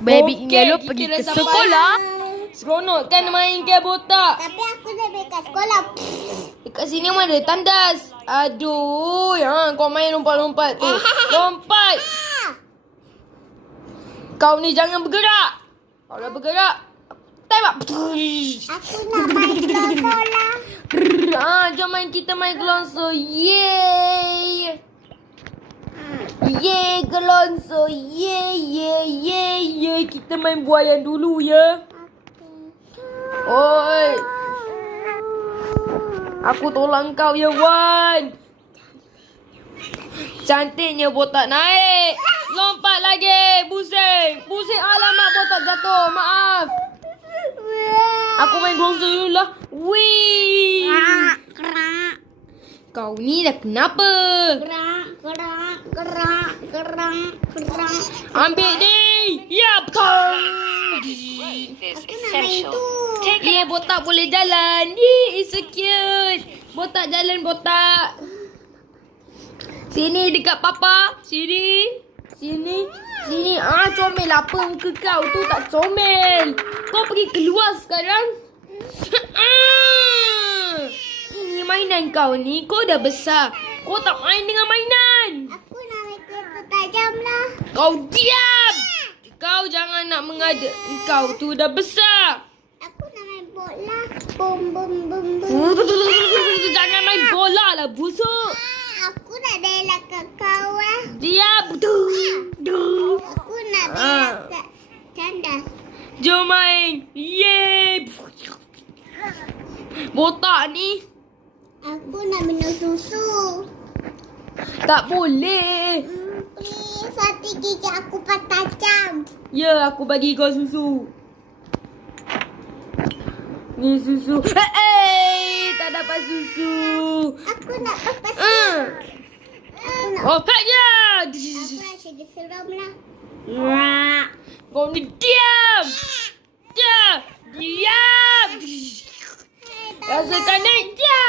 Baby Yellow pergi ke sekolah. Seronok kan main game botak. Tapi aku dah balik kat sekolah. Dekat sini mana ada tandas. Aduh, kau main lompat-lompat tu. Lompat. Kau ni jangan bergerak. Kalau bergerak, tembak. Aku nak main sekolah. Jom kita main gelonso. Yeay. Yeay, gelonso. Yeay. Kita main buaian dulu ya. Oi. Aku tolong kau ya, Wan. Cantiknya botak naik. Lompat lagi. Pusing. Alamak, botak jatuh. Maaf. Aku main gelonso dulu lah. Wih. Kau ni dah kenapa? Gerang. Ambil ni. Ya, betul. Aku nak main tu. Botak boleh jalan. It's so cute. Botak jalan, botak. Sini dekat papa. Sini. Comel apa muka kau tu? Tak comel. Kau pergi keluar sekarang. Ini mainan kau ni. Kau dah besar. Kau tak main dengan mainan. Aku nak main kereta tajam lah. Kau diam. Kau jangan nak mengada. Kau tu dah besar. Aku nak main bola. Bum. Jangan main bola lah, busuk. Aku nak delak kat kau Diam. Aku nak delak kat tandas. Jom main. Yeay. Botak ni. Aku nak minum susu. Tak boleh. Please, nanti gigi aku tajam. Ya, aku bagi kau susu. Ni susu. Tak dapat susu. Aku nak papas. Aku nak. Oh, ya. Aku nak jadi seram lah. Kau ni diam. Diam. Rasakan ni. Diam.